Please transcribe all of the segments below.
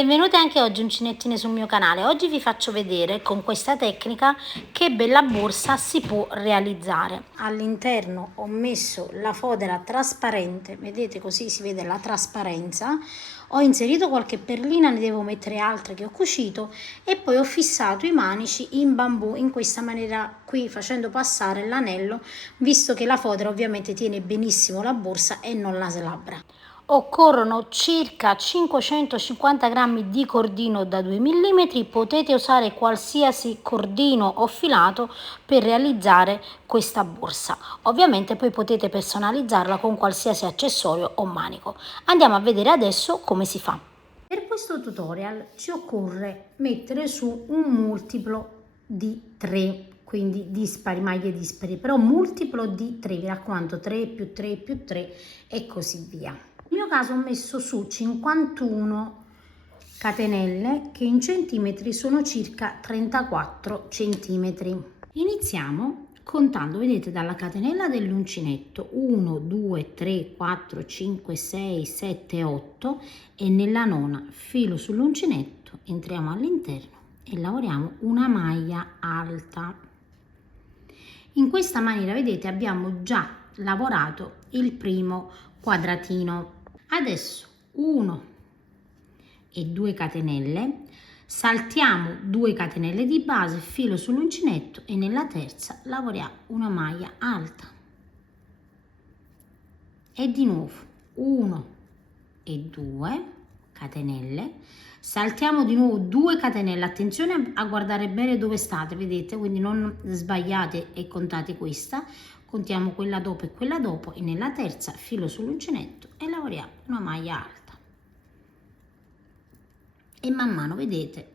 Benvenuti anche oggi uncinettine sul mio canale. Oggi vi faccio vedere con questa tecnica che bella borsa si può realizzare. All'interno ho messo la fodera trasparente, vedete, così si vede la trasparenza. Ho inserito qualche perlina, ne devo mettere altre che ho cucito, e poi ho fissato i manici in bambù in questa maniera qui, facendo passare l'anello, visto che la fodera ovviamente tiene benissimo la borsa e non la slabra. Occorrono circa 550 grammi di cordino da 2 mm, potete usare qualsiasi cordino o filato per realizzare questa borsa. Ovviamente poi potete personalizzarla con qualsiasi accessorio o manico. Andiamo a vedere adesso come si fa. Per questo tutorial ci occorre mettere su un multiplo di 3, quindi dispari, maglie dispari, però multiplo di 3, mi raccomando, 3 più 3 più 3 e così via. Nel mio caso ho messo su 51 catenelle che in centimetri sono circa 34 centimetri. Iniziamo contando, vedete, dalla catenella dell'uncinetto 1, 2, 3, 4, 5, 6, 7, 8 e nella nona filo sull'uncinetto, entriamo all'interno e lavoriamo una maglia alta. In questa maniera, vedete, abbiamo già lavorato il primo quadratino. Adesso 1 e 2 catenelle, saltiamo 2 catenelle di base, filo sull'uncinetto e nella terza lavoriamo una maglia alta. E di nuovo 1 e 2 catenelle, saltiamo di nuovo 2 catenelle, attenzione a guardare bene dove state, vedete, quindi non sbagliate e contate questa, contiamo quella dopo e nella terza filo sull'uncinetto e lavoriamo una maglia alta. E man mano, vedete,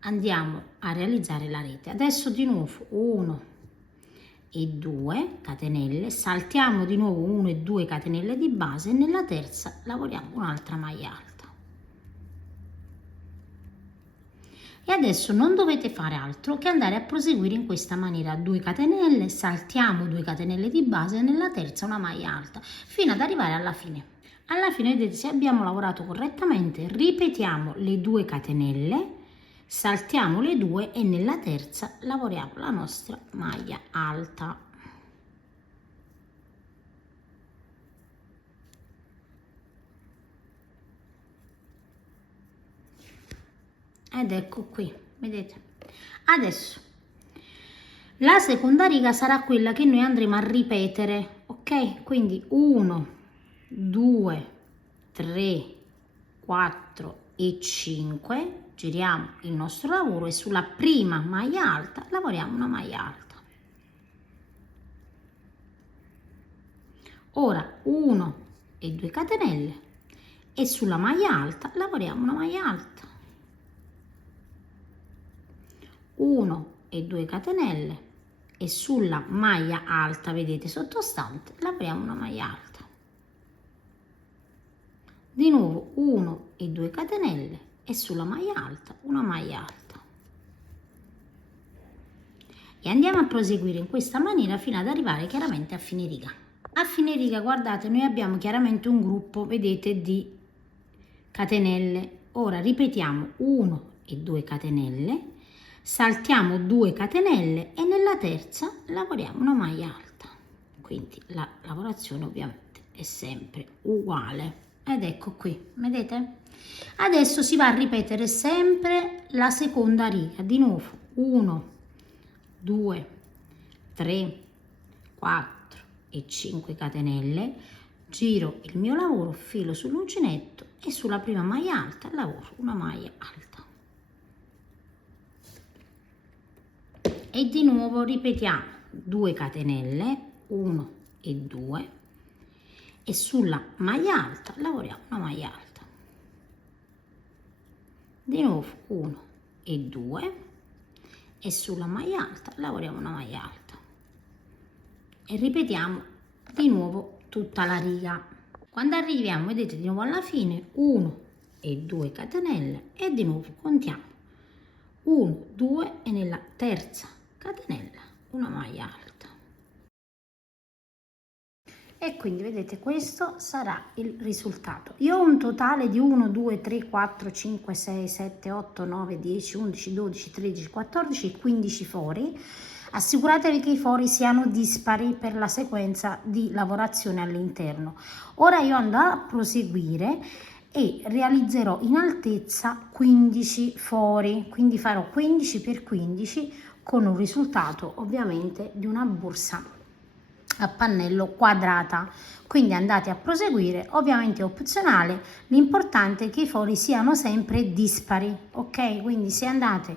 andiamo a realizzare la rete. Adesso di nuovo 1 e 2 catenelle, saltiamo di nuovo 1 e 2 catenelle di base e nella terza lavoriamo un'altra maglia alta. E adesso non dovete fare altro che andare a proseguire in questa maniera: 2 catenelle, saltiamo 2 catenelle di base e nella terza una maglia alta fino ad arrivare alla fine. Alla fine, vedete, se abbiamo lavorato correttamente, ripetiamo le 2 catenelle, saltiamo le 2 e nella terza lavoriamo la nostra maglia alta. Ed ecco qui, vedete. Adesso la seconda riga sarà quella che noi andremo a ripetere, ok? Quindi 1, 2, 3, 4 e 5, giriamo il nostro lavoro e sulla prima maglia alta lavoriamo una maglia alta. Ora 1 e 2 catenelle e sulla maglia alta lavoriamo una maglia alta. 1 e 2 catenelle e sulla maglia alta, vedete, sottostante lavoriamo una maglia alta. Di nuovo 1 e 2 catenelle e sulla maglia alta una maglia alta. E andiamo a proseguire in questa maniera fino ad arrivare chiaramente a fine riga. A fine riga, guardate, noi abbiamo chiaramente un gruppo, vedete, di catenelle. Ora ripetiamo 1 e 2 catenelle, saltiamo 2 catenelle e nella terza lavoriamo una maglia alta. Quindi la lavorazione ovviamente è sempre uguale. Ed ecco qui, vedete? Adesso si va a ripetere sempre la seconda riga. Di nuovo 1, 2, 3, 4 e 5 catenelle, giro il mio lavoro, filo sull'uncinetto e sulla prima maglia alta lavoro una maglia alta. E di nuovo ripetiamo 2 catenelle, 1 e 2 e sulla maglia alta lavoriamo una maglia alta. Di nuovo 1 e 2 e sulla maglia alta lavoriamo una maglia alta e ripetiamo di nuovo tutta la riga. Quando arriviamo, vedete, di nuovo alla fine 1 e 2 catenelle e di nuovo contiamo 1, 2 e nella terza catenella una maglia alta. E quindi vedete, questo sarà il risultato. Io ho un totale di 1 2 3 4 5 6 7 8 9 10 11 12 13 14 15 fori. Assicuratevi che i fori siano dispari per la sequenza di lavorazione all'interno. Ora io andrò a proseguire e realizzerò in altezza 15 fori, quindi farò 15 per 15 con un risultato ovviamente di una borsa a pannello quadrata. Quindi andate a proseguire, ovviamente è opzionale, l'importante è che i fori siano sempre dispari, ok? Quindi se andate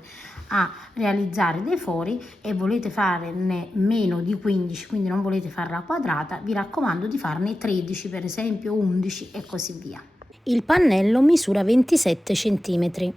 a realizzare dei fori e volete farne meno di 15, quindi non volete farla quadrata, vi raccomando di farne 13, per esempio 11 e così via. Il pannello misura 27 cm.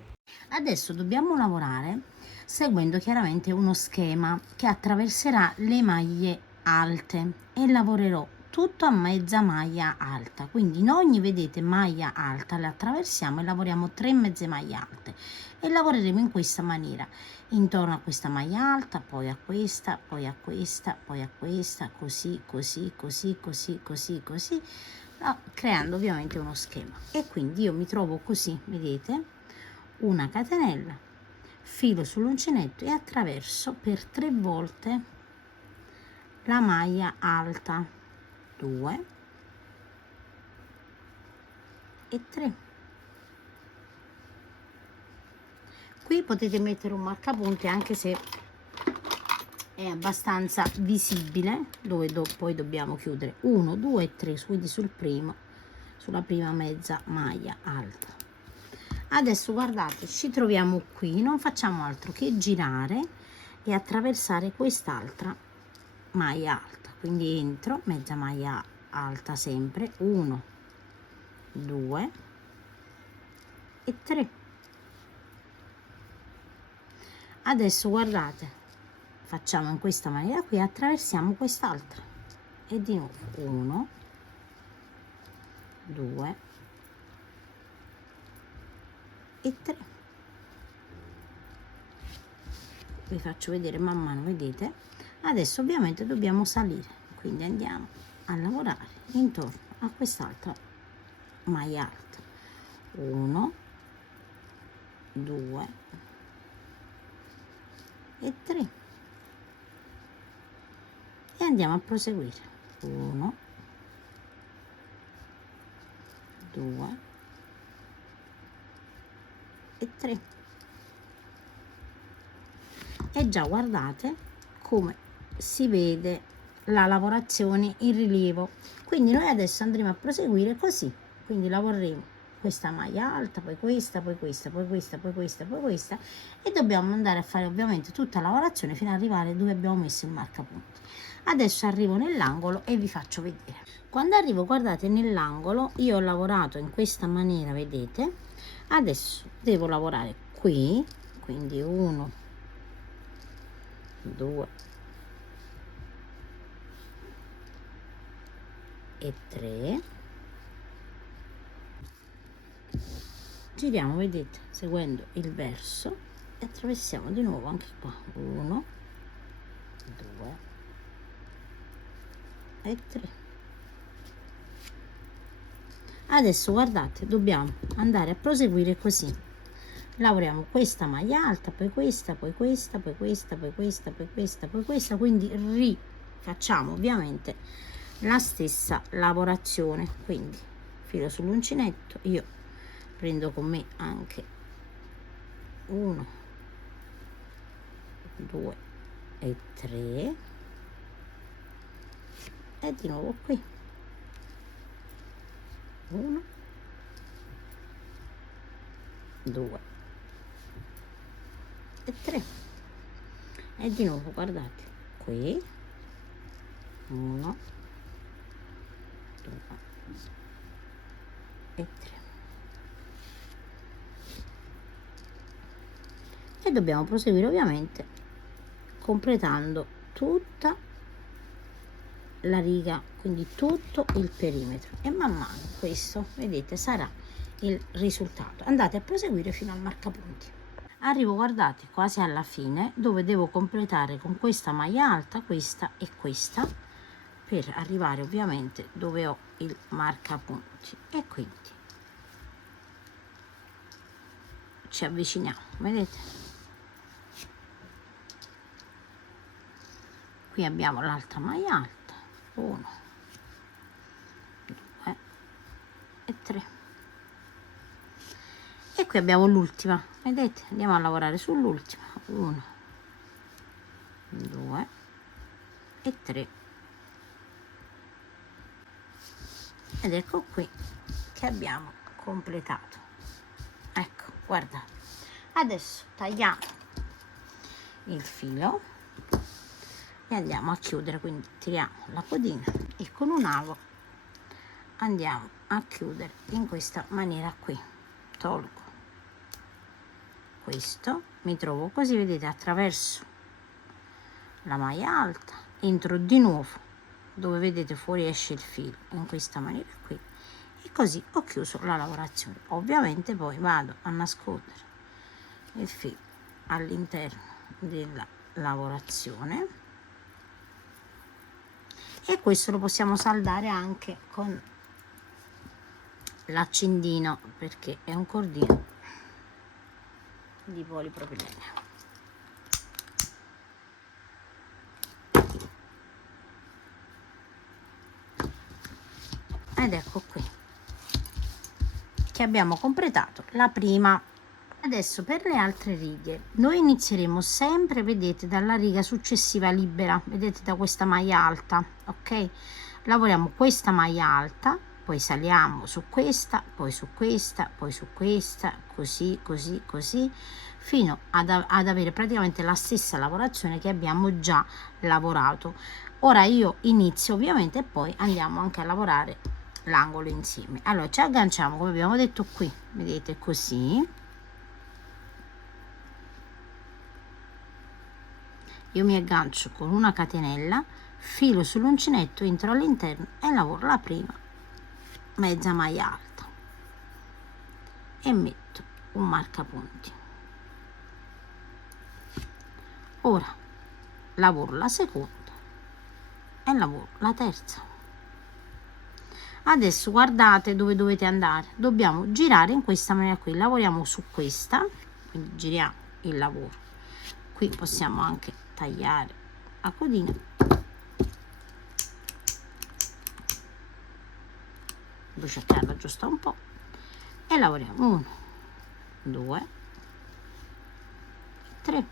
Adesso dobbiamo lavorare seguendo chiaramente uno schema che attraverserà le maglie alte e lavorerò tutto a mezza maglia alta, quindi in ogni, vedete, maglia alta la attraversiamo e lavoriamo 3 mezze maglie alte e lavoreremo in questa maniera, intorno a questa maglia alta, poi a questa, poi a questa, poi a questa, così, così, così, così, così, così, creando ovviamente uno schema. E quindi io mi trovo così, vedete, una catenella, filo sull'uncinetto e attraverso per 3 volte la maglia alta, 2 e 3. Qui potete mettere un marcapunti anche se è abbastanza visibile, dove poi dobbiamo chiudere 1 2 e 3, quindi sulla prima mezza maglia alta. Adesso guardate, ci troviamo qui, non facciamo altro che girare e attraversare quest'altra maglia alta, quindi entro mezza maglia alta sempre, 1 2 e 3. Adesso guardate, facciamo in questa maniera qui, attraversiamo quest'altra e di nuovo 1 2 e 3. Vi faccio vedere man mano, vedete. Adesso ovviamente dobbiamo salire, quindi andiamo a lavorare intorno a quest'altra maglia alta, 1 2 e 3 e andiamo a proseguire, 1 2 e 3. E già guardate come si vede la lavorazione in rilievo. Quindi noi adesso andremo a proseguire così, quindi lavoreremo questa maglia alta, poi questa, poi questa, poi questa, poi questa, poi questa, e dobbiamo andare a fare ovviamente tutta la lavorazione fino ad arrivare dove abbiamo messo il marcapunti. Adesso arrivo nell'angolo e vi faccio vedere. Quando arrivo, guardate, nell'angolo io ho lavorato in questa maniera, vedete. Adesso devo lavorare qui, quindi 1 2 e 3, giriamo, vedete, seguendo il verso e attraversiamo di nuovo anche qua, 1 2 e 3. Adesso guardate, dobbiamo andare a proseguire così, lavoriamo questa maglia alta, poi questa, poi questa, poi questa, poi questa, poi questa, poi questa, quindi rifacciamo ovviamente la stessa lavorazione. Quindi filo sull'uncinetto, io prendo con me anche 1 2 e 3 e di nuovo qui 1 2 e 3 e di nuovo guardate qui 1 2 e 3 e dobbiamo proseguire ovviamente completando tutta la riga, quindi tutto il perimetro, e man mano questo, vedete, sarà il risultato. Andate a proseguire fino al marcapunti. Arrivo, guardate, quasi alla fine, dove devo completare con questa maglia alta, questa e questa, per arrivare ovviamente dove ho il marcapunti, e quindi ci avviciniamo, vedete? Qui abbiamo l'altra maglia alta, 1, 2 e 3, e qui abbiamo l'ultima, vedete? Andiamo a lavorare sull'ultima, 1, 2 e 3, ed ecco qui che abbiamo completato. Ecco, guardate, adesso tagliamo il filo e andiamo a chiudere, quindi tiriamo la codina e con un ago andiamo a chiudere in questa maniera. Qui tolgo questo, mi trovo così, vedete, attraverso la maglia alta, entro di nuovo dove vedete fuori esce il filo, in questa maniera qui, e così ho chiuso la lavorazione. Ovviamente poi vado a nascondere il filo all'interno della lavorazione, e questo lo possiamo saldare anche con l'accendino, perché è un cordino di polipropilene. Ed ecco qui che abbiamo completato la prima. Adesso per le altre righe noi inizieremo sempre, vedete, dalla riga successiva libera, vedete, da questa maglia alta, ok? Lavoriamo questa maglia alta, poi saliamo su questa, poi su questa, poi su questa, così così così, fino ad avere praticamente la stessa lavorazione che abbiamo già lavorato. Ora io inizio ovviamente e poi andiamo anche a lavorare l'angolo insieme. Allora ci agganciamo, come abbiamo detto qui, vedete, così. Io mi aggancio con una catenella, filo sull'uncinetto, entro all'interno e lavoro la prima mezza maglia alta e metto un marcapunti. Ora lavoro la seconda e lavoro la terza. Adesso guardate dove dovete andare, dobbiamo girare in questa maniera qui, lavoriamo su questa, quindi giriamo il lavoro. Qui possiamo anche tagliare la codina, bruciacchiarla giusto un po', e lavoriamo 1, 2, 3.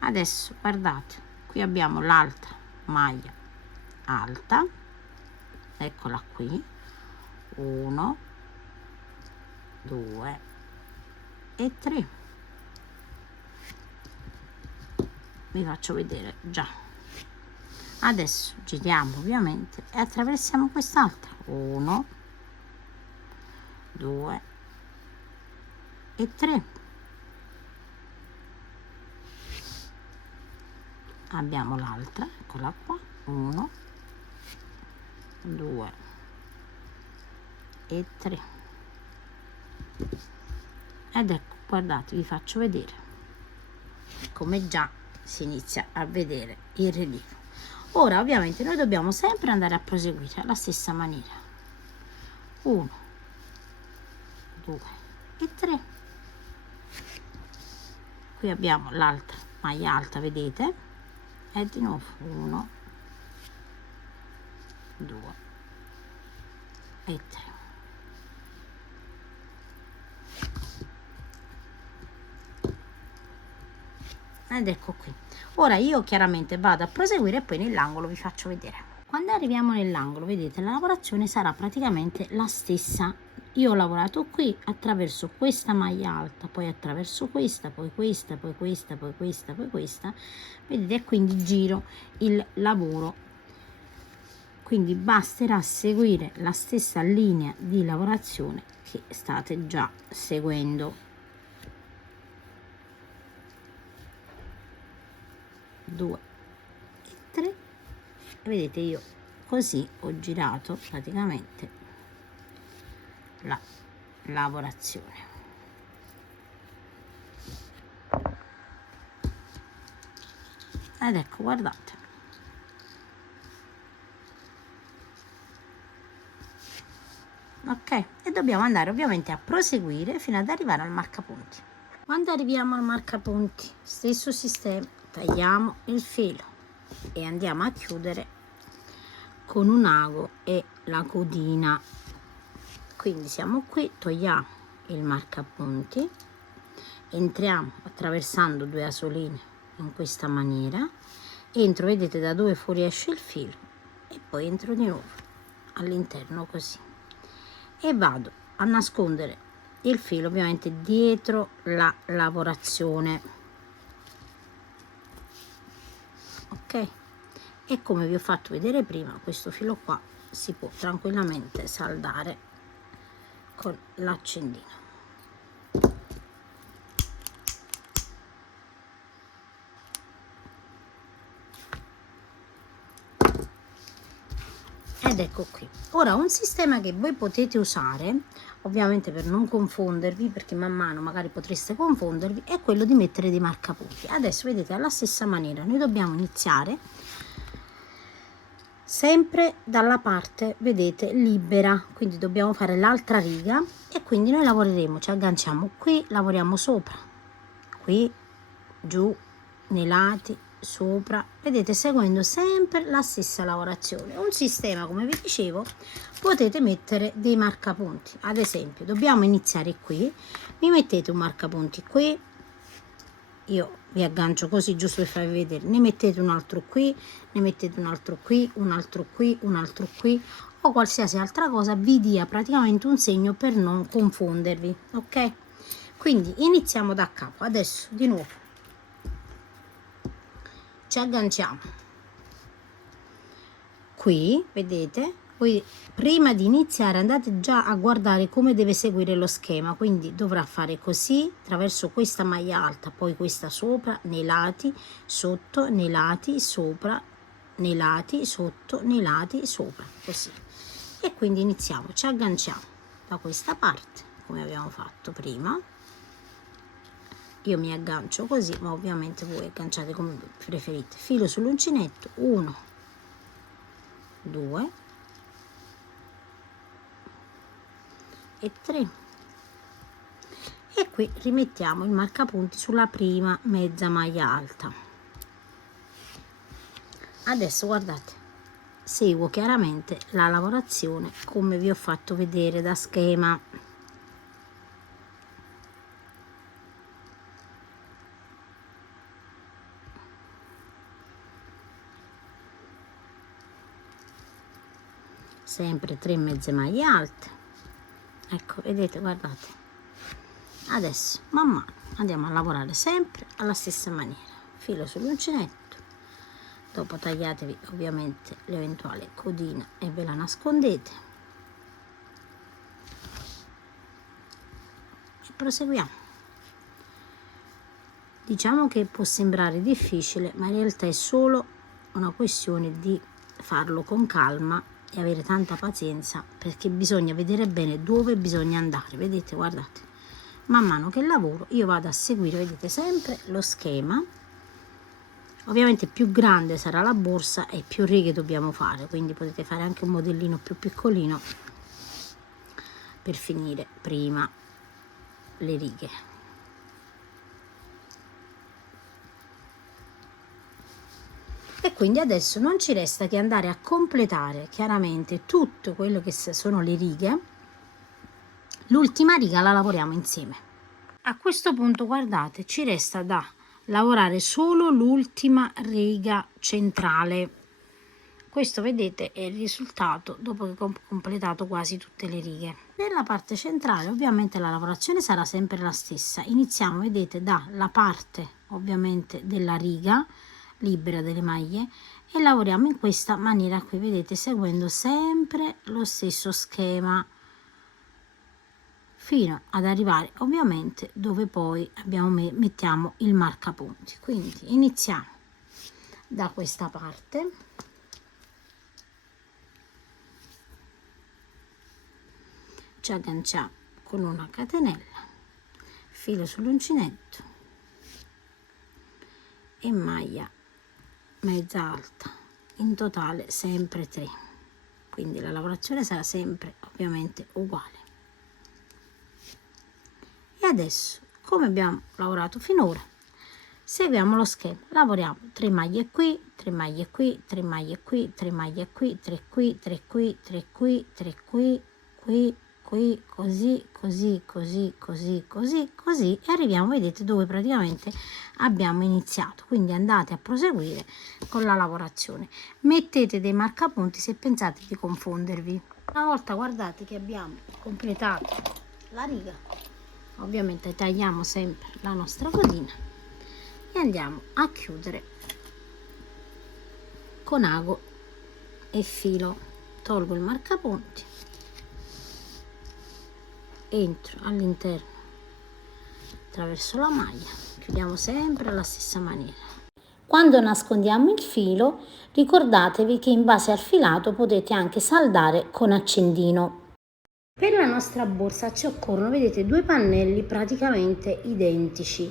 Adesso guardate, qui abbiamo l'altra maglia alta, eccola qui, 1, 2 e 3. Vi faccio vedere già. Adesso giriamo ovviamente e attraversiamo quest'altra, 1, 2 e 3. Abbiamo l'altra, eccola qua, 1, 2 e 3. Ed ecco, guardate, vi faccio vedere come già si inizia a vedere il rilievo. Ora ovviamente noi dobbiamo sempre andare a proseguire alla stessa maniera, 1, 2 e 3. Qui abbiamo l'altra maglia alta, vedete, e di nuovo 1, 2 e 3. Ed ecco qui. Ora io chiaramente vado a proseguire e poi nell'angolo vi faccio vedere. Quando arriviamo nell'angolo, vedete, la lavorazione sarà praticamente la stessa. Io ho lavorato qui attraverso questa maglia alta, poi attraverso questa, poi questa, poi questa, poi questa, poi questa, vedete, e quindi giro il lavoro. Quindi basterà seguire la stessa linea di lavorazione che state già seguendo. 2 e 3. Vedete, io così ho girato praticamente la lavorazione. Ed ecco, guardate, ok? E dobbiamo andare ovviamente a proseguire fino ad arrivare al marcapunti. Quando arriviamo al marcapunti, stesso sistema, tagliamo il filo e andiamo a chiudere con un ago e la codina. Quindi siamo qui, togliamo il marcapunti, entriamo attraversando 2 asoline in questa maniera, entro, vedete da dove fuoriesce il filo, e poi entro di nuovo all'interno così e vado a nascondere il filo ovviamente dietro la lavorazione, ok? E come vi ho fatto vedere prima, questo filo qua si può tranquillamente saldare con l'accendino. Ed ecco qui. Ora un sistema che voi potete usare, ovviamente per non confondervi, perché man mano magari potreste confondervi, è quello di mettere dei marcapunti. Adesso vedete, alla stessa maniera noi dobbiamo iniziare sempre dalla parte, vedete, libera, quindi dobbiamo fare l'altra riga e quindi noi lavoreremo, ci agganciamo qui, lavoriamo sopra, qui, giù, nei lati, sopra, vedete, seguendo sempre la stessa lavorazione. Un sistema, come vi dicevo, potete mettere dei marcapunti. Ad esempio, dobbiamo iniziare qui, mi mettete un marcapunti qui, io vi aggancio così giusto per farvi vedere, ne mettete un altro qui, ne mettete un altro qui, un altro qui, un altro qui, o qualsiasi altra cosa vi dia praticamente un segno per non confondervi, ok? Quindi iniziamo da capo. Adesso di nuovo ci agganciamo qui, vedete, poi prima di iniziare andate già a guardare come deve seguire lo schema, quindi dovrà fare così attraverso questa maglia alta, poi questa sopra, nei lati, sotto, nei lati, sopra, nei lati, sotto, nei lati, sopra, così. E quindi iniziamo, ci agganciamo da questa parte come abbiamo fatto prima. Io mi aggancio così, ma ovviamente voi agganciate come preferite. Filo sull'uncinetto, 1, 2 e 3, e qui rimettiamo il marcapunti sulla prima mezza maglia alta. Adesso guardate, seguo chiaramente la lavorazione come vi ho fatto vedere da schema. Sempre 3 mezze maglie alte, ecco, vedete, guardate. Adesso man mano andiamo a lavorare sempre alla stessa maniera, filo sull'uncinetto, dopo tagliatevi ovviamente l'eventuale codina e ve la nascondete e proseguiamo. Diciamo che può sembrare difficile, ma in realtà è solo una questione di farlo con calma e avere tanta pazienza, perché bisogna vedere bene dove bisogna andare. Vedete, guardate, man mano che lavoro io vado a seguire, vedete, sempre lo schema. Ovviamente più grande sarà la borsa e più righe dobbiamo fare, quindi potete fare anche un modellino più piccolino per finire prima le righe. E quindi adesso non ci resta che andare a completare chiaramente tutto quello che sono le righe. L'ultima riga la lavoriamo insieme. A questo punto, guardate, ci resta da lavorare solo l'ultima riga centrale. Questo, vedete, è il risultato dopo che ho completato quasi tutte le righe. Nella parte centrale ovviamente la lavorazione sarà sempre la stessa. Iniziamo, vedete, dalla parte ovviamente della riga libera delle maglie e lavoriamo in questa maniera qui, vedete, seguendo sempre lo stesso schema fino ad arrivare ovviamente dove poi mettiamo il marcapunti. Quindi iniziamo da questa parte, ci agganciamo con una catenella, filo sull'uncinetto e maglia mezza alta, in totale sempre 3. quindi la lavorazione sarà sempre ovviamente uguale. E adesso, come abbiamo lavorato finora, seguiamo lo schema, lavoriamo 3 maglie qui, 3 maglie qui, 3 maglie qui, 3 maglie qui, 3 qui, 3 qui, 3 qui, 3 qui, qui, qui, così, così, così, così, così, così, e arriviamo, vedete, dove praticamente abbiamo iniziato. Quindi andate a proseguire con la lavorazione. Mettete dei marcapunti se pensate di confondervi. Una volta guardate che abbiamo completato la riga, ovviamente tagliamo sempre la nostra codina e andiamo a chiudere con ago e filo. Tolgo il marcapunti, entro all'interno attraverso la maglia, chiudiamo sempre alla stessa maniera. Quando nascondiamo il filo, ricordatevi che in base al filato potete anche saldare con accendino. Per la nostra borsa ci occorrono, vedete, 2 pannelli praticamente identici.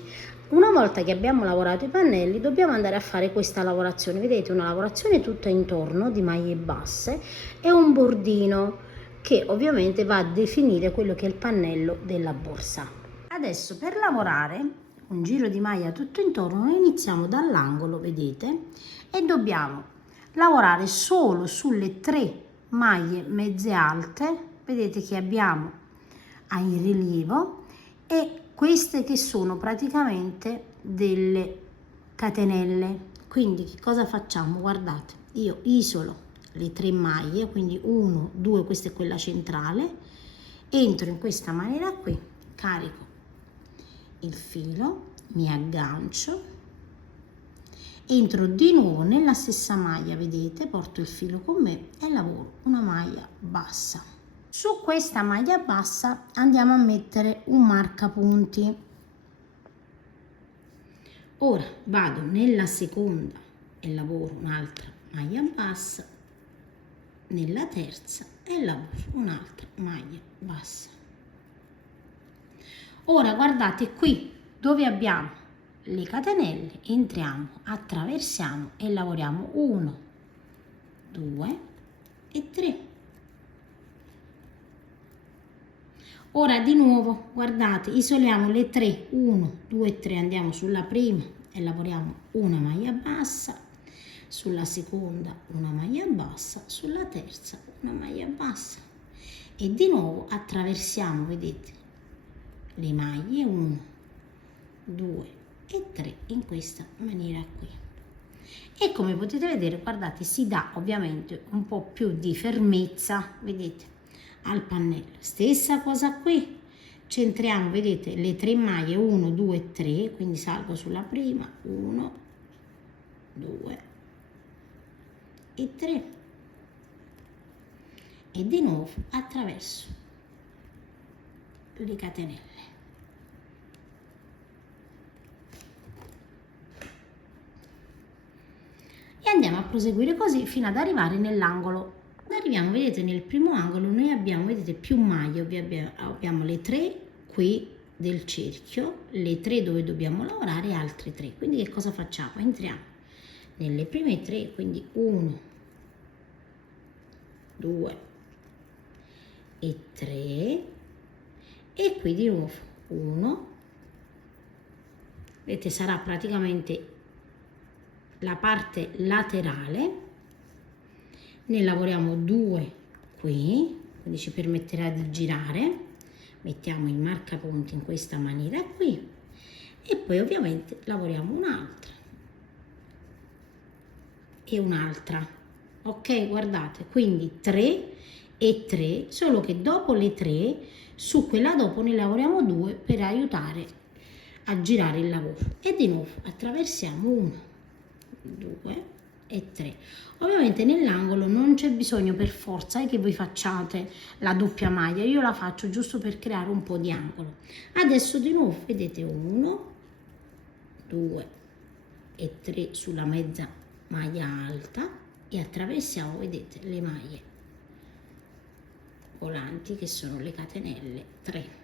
Una volta che abbiamo lavorato i pannelli dobbiamo andare a fare questa lavorazione, vedete, una lavorazione tutta intorno di maglie basse e un bordino che ovviamente va a definire quello che è il pannello della borsa. Adesso per lavorare un giro di maglia tutto intorno noi iniziamo dall'angolo, vedete, e dobbiamo lavorare solo sulle 3 maglie mezze alte, vedete, che abbiamo in rilievo, e queste che sono praticamente delle catenelle. Quindi che cosa facciamo? Guardate, io isolo le 3 maglie, quindi 1, 2, questa è quella centrale, entro in questa maniera qui, carico il filo, mi aggancio, entro di nuovo nella stessa maglia, vedete, porto il filo con me e lavoro una maglia bassa. Su questa maglia bassa andiamo a mettere un marcapunti. Ora vado nella seconda e lavoro un'altra maglia bassa, nella terza e lavoro un'altra maglia bassa. Ora guardate qui dove abbiamo le catenelle, entriamo, attraversiamo e lavoriamo 1, 2 e 3. Ora di nuovo, guardate, isoliamo le 3, 1, 2, 3, andiamo sulla prima e lavoriamo una maglia bassa, sulla seconda una maglia bassa, sulla terza una maglia bassa e di nuovo attraversiamo, vedete, le maglie 1, 2 e 3 in questa maniera qui. E come potete vedere, guardate, si dà ovviamente un po' più di fermezza, vedete, al pannello. Stessa cosa qui, centriamo, vedete, le 3 maglie 1, 2, 3, quindi salgo sulla prima, 1, 2 e 3 e di nuovo attraverso le catenelle. E andiamo a proseguire così fino ad arrivare nell'angolo. Arriviamo, vedete, nel primo angolo noi abbiamo, vedete, più maglie, abbiamo le 3 qui del cerchio, le 3 dove dobbiamo lavorare e altre 3. Quindi che cosa facciamo? Entriamo nelle prime 3, quindi 1, 2 e 3 e qui di nuovo 1, vedete, sarà praticamente la parte laterale, ne lavoriamo 2 qui, quindi ci permetterà di girare, mettiamo il marcapunti in questa maniera qui e poi ovviamente lavoriamo un'altra e un'altra, ok, guardate, quindi 3 e 3, solo che dopo le 3 su quella dopo ne lavoriamo 2 per aiutare a girare il lavoro e di nuovo attraversiamo 1, 2 e 3. Ovviamente nell'angolo non c'è bisogno per forza che voi facciate la doppia maglia, io la faccio giusto per creare un po' di angolo. Adesso di nuovo vedete 1, 2 e 3 sulla mezza maglia alta e attraversiamo, vedete, le maglie volanti che sono le catenelle 3.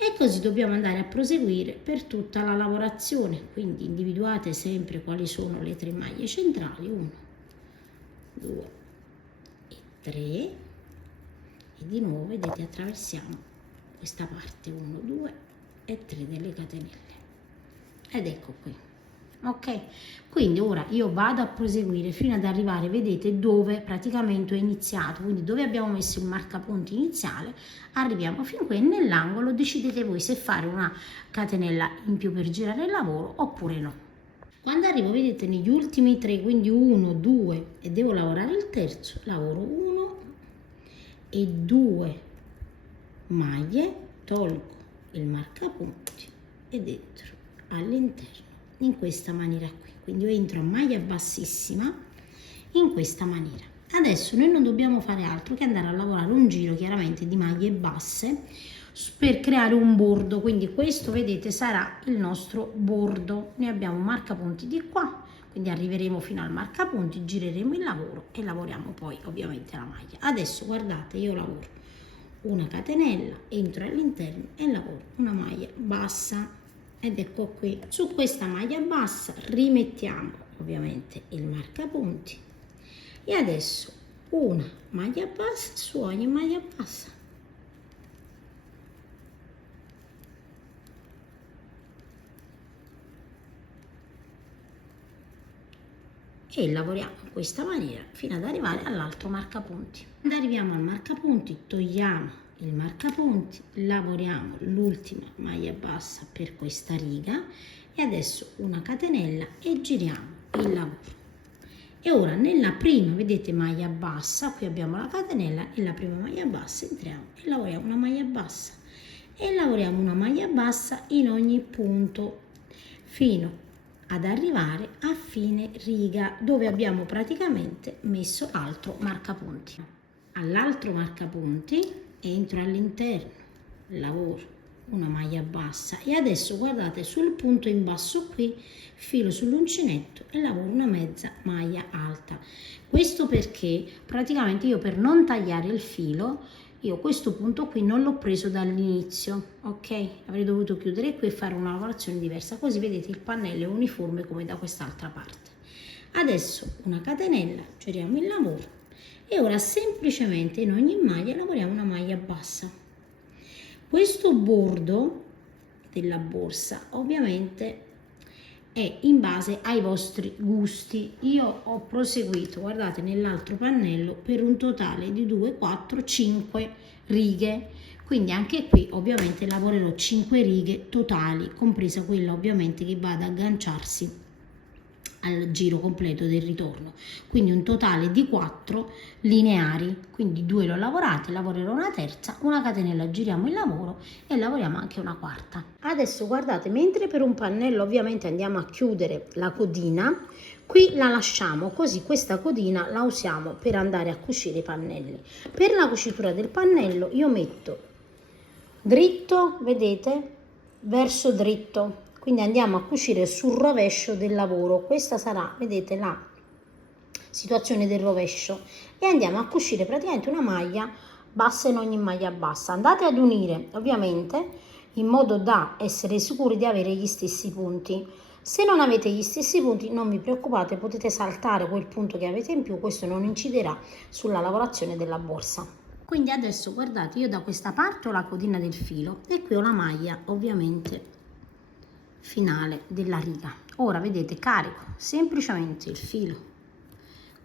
E così dobbiamo andare a proseguire per tutta la lavorazione, quindi individuate sempre quali sono le 3 maglie centrali, 1, 2 e 3 e di nuovo vedete attraversiamo questa parte 1 2 e 3 delle catenelle ed ecco qui. Ok, quindi ora io vado a proseguire fino ad arrivare, vedete, dove praticamente ho iniziato, quindi dove abbiamo messo il marcapunti iniziale, arriviamo fin qui nell'angolo, decidete voi se fare una catenella in più per girare il lavoro oppure no. Quando arrivo, vedete, negli ultimi 3, quindi 1 2 e devo lavorare il terzo, lavoro 1 e 2 maglie, tolgo il marcapunti ed entro all'interno in questa maniera qui, quindi io entro a maglia bassissima in questa maniera. Adesso noi non dobbiamo fare altro che andare a lavorare un giro chiaramente di maglie basse per creare un bordo, quindi questo vedete sarà il nostro bordo. Noi abbiamo un marcapunti di qua, quindi arriveremo fino al marcapunti, gireremo il lavoro e lavoriamo poi ovviamente la maglia. Adesso guardate, io lavoro una catenella, entro all'interno e lavoro una maglia bassa ed ecco qui. Su questa maglia bassa rimettiamo ovviamente il marcapunti e adesso una maglia bassa su ogni maglia bassa e lavoriamo in questa maniera fino ad arrivare all'altro marcapunti. Quando arriviamo al marcapunti togliamo il marcapunti, lavoriamo l'ultima maglia bassa per questa riga e adesso una catenella e giriamo il lavoro. E ora nella prima, vedete, maglia bassa, qui abbiamo la catenella e la prima maglia bassa, entriamo e lavoriamo una maglia bassa e lavoriamo una maglia bassa in ogni punto fino ad arrivare a fine riga dove abbiamo praticamente messo l'altro marcapunti. All'altro marcapunti entro all'interno, lavoro una maglia bassa e adesso guardate sul punto in basso qui filo sull'uncinetto e lavoro una mezza maglia alta. Questo perché praticamente io, per non tagliare il filo, io questo punto qui non l'ho preso dall'inizio, ok? Avrei dovuto chiudere qui e fare una lavorazione diversa, così vedete il pannello è uniforme come da quest'altra parte. Adesso una catenella, giriamo il lavoro e ora semplicemente in ogni maglia lavoriamo una maglia bassa. Questo bordo della borsa ovviamente è in base ai vostri gusti. Io ho proseguito, guardate, nell'altro pannello per un totale di 2 4 5 righe, quindi anche qui ovviamente lavorerò 5 righe totali, compresa quella ovviamente che va ad agganciarsi al giro completo del ritorno, quindi un totale di 4 lineari, quindi 2 l'ho lavorate, lavorerò una terza, una catenella, giriamo il lavoro e lavoriamo anche una quarta. Adesso guardate, mentre per un pannello ovviamente andiamo a chiudere la codina, qui la lasciamo così, questa codina la usiamo per andare a cucire i pannelli. Per la cucitura del pannello io metto dritto, vedete, verso dritto, quindi andiamo a cucire sul rovescio del lavoro. Questa sarà, vedete, la situazione del rovescio e andiamo a cucire praticamente una maglia bassa in ogni maglia bassa. Andate ad unire ovviamente in modo da essere sicuri di avere gli stessi punti. Se non avete gli stessi punti non vi preoccupate, potete saltare quel punto che avete in più, questo non inciderà sulla lavorazione della borsa. Quindi adesso guardate, io da questa parte ho la codina del filo e qui ho la maglia ovviamente finale della riga. Ora vedete, carico semplicemente il filo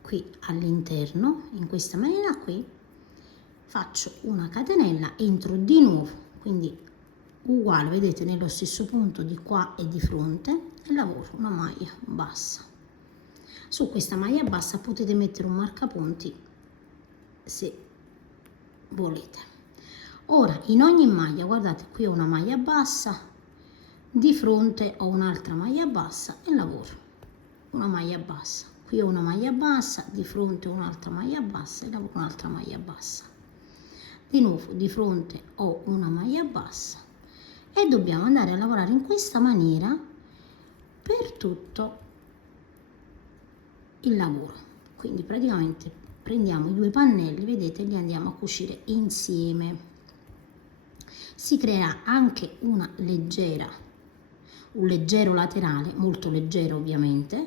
qui all'interno in questa maniera, qui faccio una catenella, entro di nuovo, quindi uguale, vedete, nello stesso punto di qua e di fronte e lavoro una maglia bassa. Su questa maglia bassa potete mettere un marcapunti se volete. Ora in ogni maglia, guardate, qui ho una maglia bassa, di fronte ho un'altra maglia bassa e lavoro una maglia bassa, qui ho una maglia bassa, di fronte ho un'altra maglia bassa e lavoro un'altra maglia bassa, di nuovo di fronte ho una maglia bassa e dobbiamo andare a lavorare in questa maniera per tutto il lavoro. Quindi praticamente prendiamo i due pannelli, vedete, li andiamo a cucire insieme. Si crea anche un leggero laterale, molto leggero ovviamente,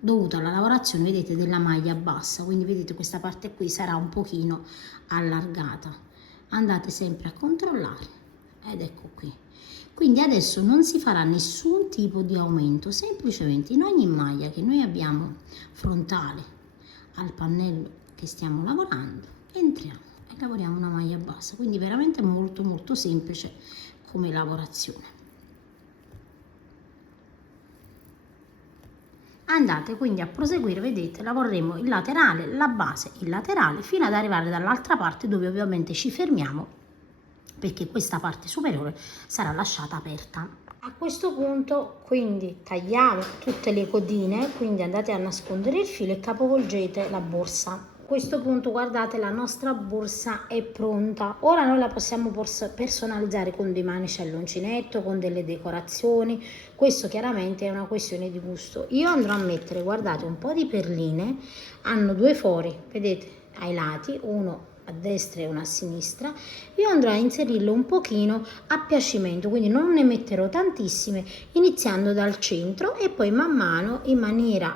dovuto alla lavorazione, vedete, della maglia bassa, quindi vedete questa parte qui sarà un pochino allargata. Andate sempre a controllare ed ecco qui. Quindi adesso non si farà nessun tipo di aumento, semplicemente in ogni maglia che noi abbiamo frontale al pannello che stiamo lavorando entriamo e lavoriamo una maglia bassa, quindi veramente molto molto semplice come lavorazione. Andate quindi a proseguire, vedete, lavoreremo il laterale, la base, il laterale, fino ad arrivare dall'altra parte, dove ovviamente ci fermiamo perché questa parte superiore sarà lasciata aperta. A questo punto quindi tagliamo tutte le codine, quindi andate a nascondere il filo e capovolgete la borsa. A questo punto guardate, la nostra borsa è pronta. Ora noi la possiamo personalizzare con dei manici all'uncinetto, con delle decorazioni. Questo chiaramente è una questione di gusto. Io andrò a mettere, guardate, un po' di perline, hanno due fori, vedete, ai lati, uno a destra e una a sinistra. Io andrò a inserirlo un pochino a piacimento, quindi non ne metterò tantissime, iniziando dal centro e poi man mano in maniera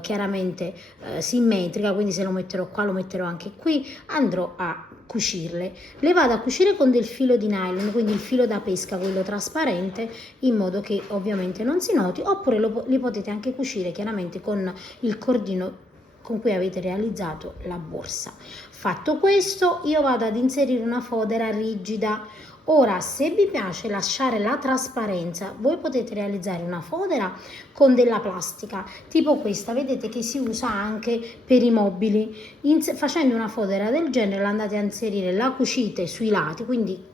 chiaramente simmetrica, quindi se lo metterò qua lo metterò anche qui, andrò a cucirle. Le vado a cucire con del filo di nylon, quindi il filo da pesca, quello trasparente, in modo che ovviamente non si noti, oppure li potete anche cucire chiaramente con il cordino con cui avete realizzato la borsa. Fatto questo, io vado ad inserire una fodera rigida. Ora, se vi piace lasciare la trasparenza, voi potete realizzare una fodera con della plastica, tipo questa, vedete che si usa anche per i mobili. Facendo una fodera del genere, la andate a inserire, la cucite sui lati, quindi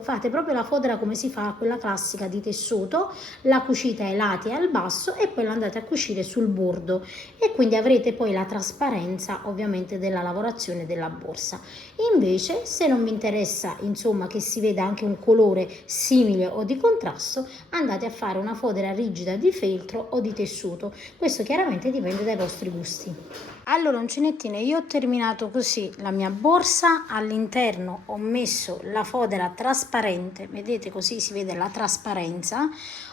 fate proprio la fodera come si fa quella classica di tessuto, la cucite ai lati e al basso e poi la andate a cucire sul bordo e quindi avrete poi la trasparenza ovviamente della lavorazione della borsa. Invece, se non vi interessa insomma che si veda anche un colore simile o di contrasto, andate a fare una fodera rigida di feltro o di tessuto. Questo chiaramente dipende dai vostri gusti. Allora uncinettine, io ho terminato così la mia borsa. All'interno ho messo la fodera trasparente, vedete, così si vede la trasparenza.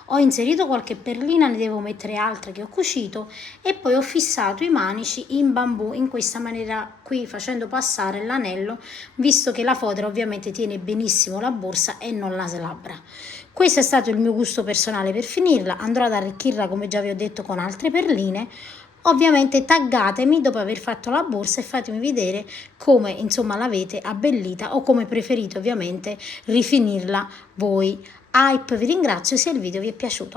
Ho inserito qualche perlina, ne devo mettere altre che ho cucito e poi ho fissato i manici in bambù in questa maniera qui, facendo passare l'anello, visto che la fodera ovviamente tiene benissimo la borsa e non la slabra. Questo è stato il mio gusto personale per finirla. Andrò ad arricchirla, come già vi ho detto, con altre perline. Ovviamente taggatemi dopo aver fatto la borsa e fatemi vedere come insomma l'avete abbellita o come preferite ovviamente rifinirla voi. Hype, vi ringrazio se il video vi è piaciuto.